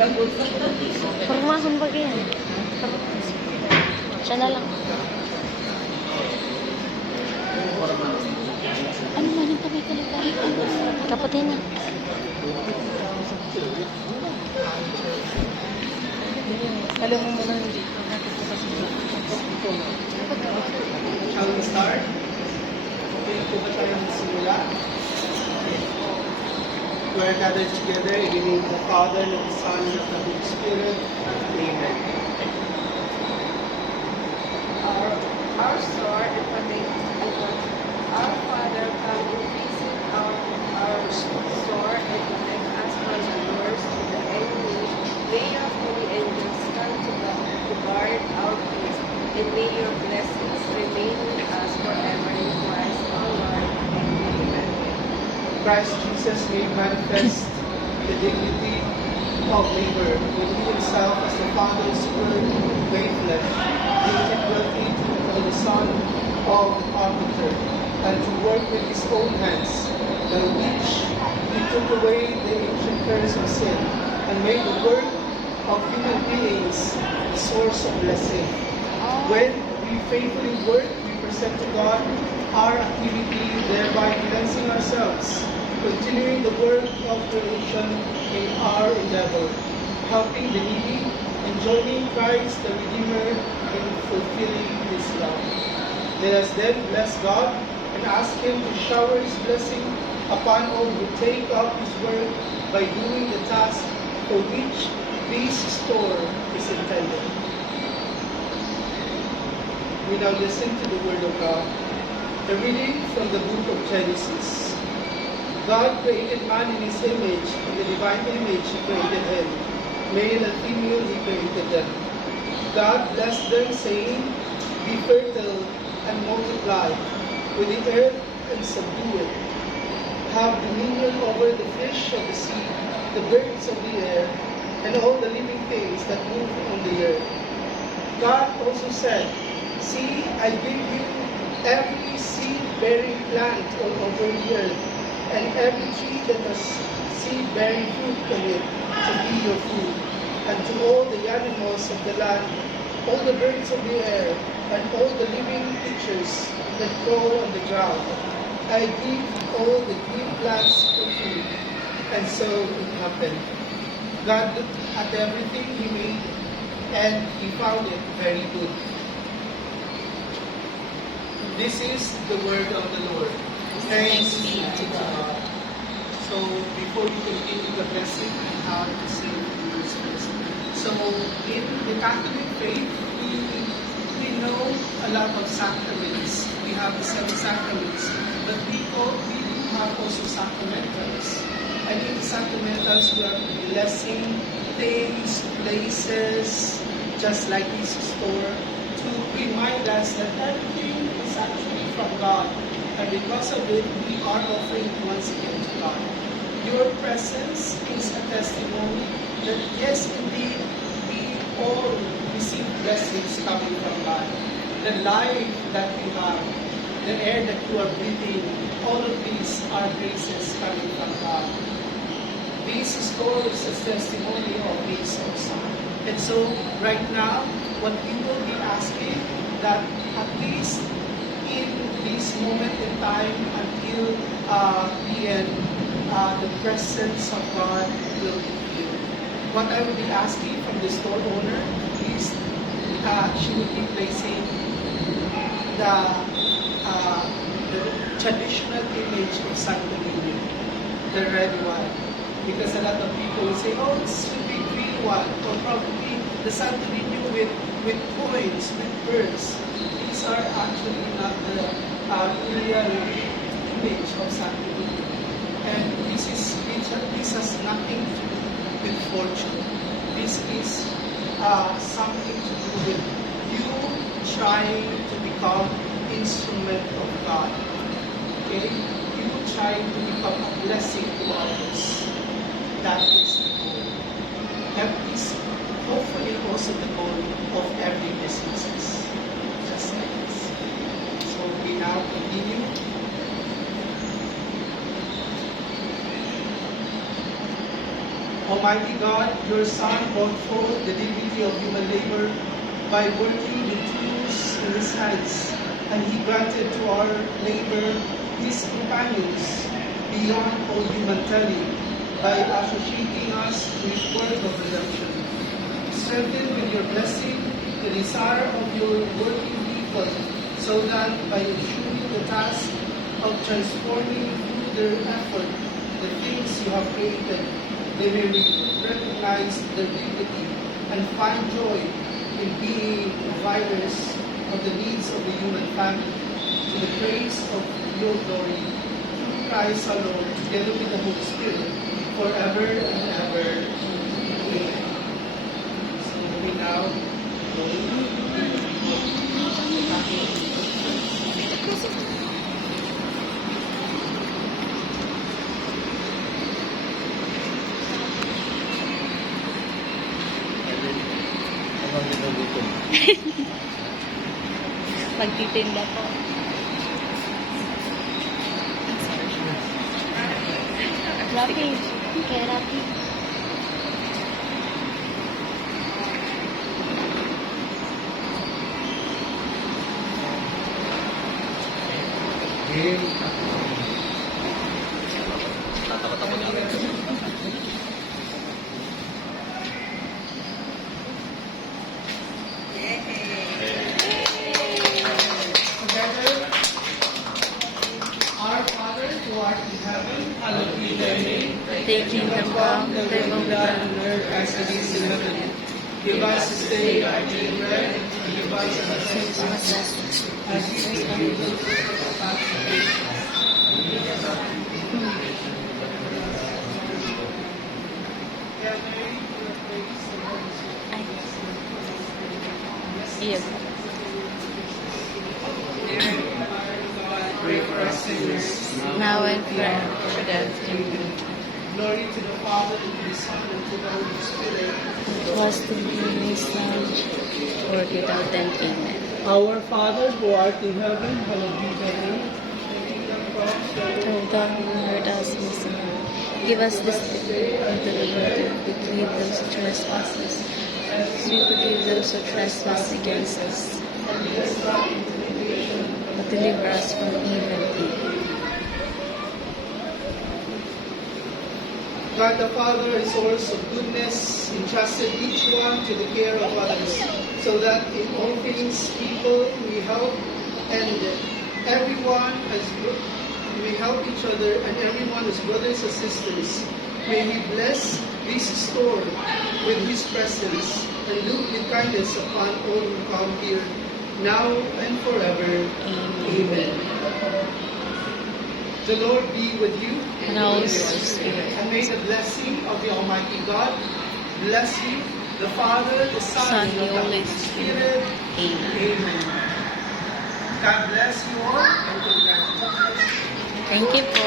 Formahan ba yan? Siya na lang. Ano man yung kamay ko lang? Kaputin na. Alam mo muna hindi. Shall we start? Okay, po ba tayong simula? We are gathered together in the name of the Father, and of the Son, and of the Holy Spirit. Amen. Our sword and protect our Father, come in visit our sword and protect us from the wars of the enemy. May your holy angels come to guard our peace, and may your blessings remain with us forever in Christ our Lord. Amen. Christ Jesus made manifest the dignity of labor when he himself, as the Father's word made flesh, deemed it worthy to become the Son of the Carpenter, and to work with his own hands, by which he took away the ancient curse of sin, and made the work of human beings the source of blessing. When we faithfully work, we present to God our activity, thereby cleansing ourselves, continuing the work of creation in our endeavor, helping the needy, and joining Christ the Redeemer in fulfilling His love. Let us then bless God and ask Him to shower His blessing upon all who take up His work by doing the task for which this store is intended. We now listen to the Word of God. A reading from the book of Genesis. God created man in His image. In the divine image He created him. Male and female He created them. God blessed them, saying, be fertile and multiply, with the earth and subdue it. Have dominion over the fish of the sea, the birds of the air, and all the living things that move on the earth. God also said, see, I give you every seed-bearing plant all over the earth, and every tree that has seed-bearing fruit on it to be your food, and to all the animals of the land, all the birds of the air, and all the living creatures that crawl on the ground. I give all the green plants for food. And so it happened. God looked at everything He made, and He found it very good. This is the word of the Lord. Thanks be to God. So before we continue the blessing, we have to say this first. So in the Catholic faith, we know a lot of sacraments. We have the 7 sacraments, but we do have also sacramentals. And in the sacramentals, we are blessing things, places, just like this store, to remind us that everything is actually from God. And because of it, we are offering once again to God. Your presence is a testimony that yes, indeed, we all receive blessings coming from God. The life that you have, the air that you are breathing, all of these are graces coming from God. This store is a testimony of this also. And so, right now, what we will be asking, that at least in this moment in time until the end, the presence of God will be here. What I will be asking from the store owner is she will be placing the traditional image of Santo Niño, the red one. Because a lot of people will say, oh, this should be green one, or probably the Santo Niño with coins, with birds. These are actually not the real image of Santo Niño. And this has nothing to do with fortune. This is something to do with you trying to become instrument of God. Okay? You trying to become a blessing to others. That is the goal. That is hopefully also the goal of every business. Just like this. So we now continue. Almighty God, your Son brought forth the dignity of human labor by working with tools in his hands, and he granted to our labor his companions beyond all human telling by associating us to his work of redemption. Strengthen with your blessing the desire of your working people, so that by ensuring the task of transforming through their effort the things you have created, they may recognize their dignity and find joy in being providers of the needs of the human family, to the praise of your glory, through Christ our Lord, together with the Holy Spirit, forever and ever. Amen. So we now Pagtitinda po. Rapi. Kaya Rapi. together. Our Father who art in heaven, hallowed be thy name. Thy kingdom come, Thy thy will will be be done done. on earth as it is in heaven. Give us this day our daily bread, and give us our trespasses, as we forgive those who trespass against us. Hail Mary, full of grace, the Lord is with Ay. you. Iya. Pray for us sinners. Now and forever. For death. Amen. Glory to the Father, and to the Son, and to the Holy Spirit. It was to be in his now, world without end. Amen. Our Father who art in heaven, hallowed be thy name. Thy kingdom come, O God, who heard us, listen. Give us this day our daily bread, and forgive those who trespass us, as we forgive those who trespass against us. But deliver us from evil. Amen. God the Father, a source of goodness, entrusted each one to the care of others, so that in all things people may help and everyone may help each other, and everyone as brothers and sisters. May He bless this store with His presence, and look with kindness upon all who come here, now and forever. Amen. The Lord be with you. And also with spirit. And may the blessing of the Almighty God bless you, the Father, the Son, and the Holy Spirit. Amen. Amen. God bless you all, and congratulations. Thank you po.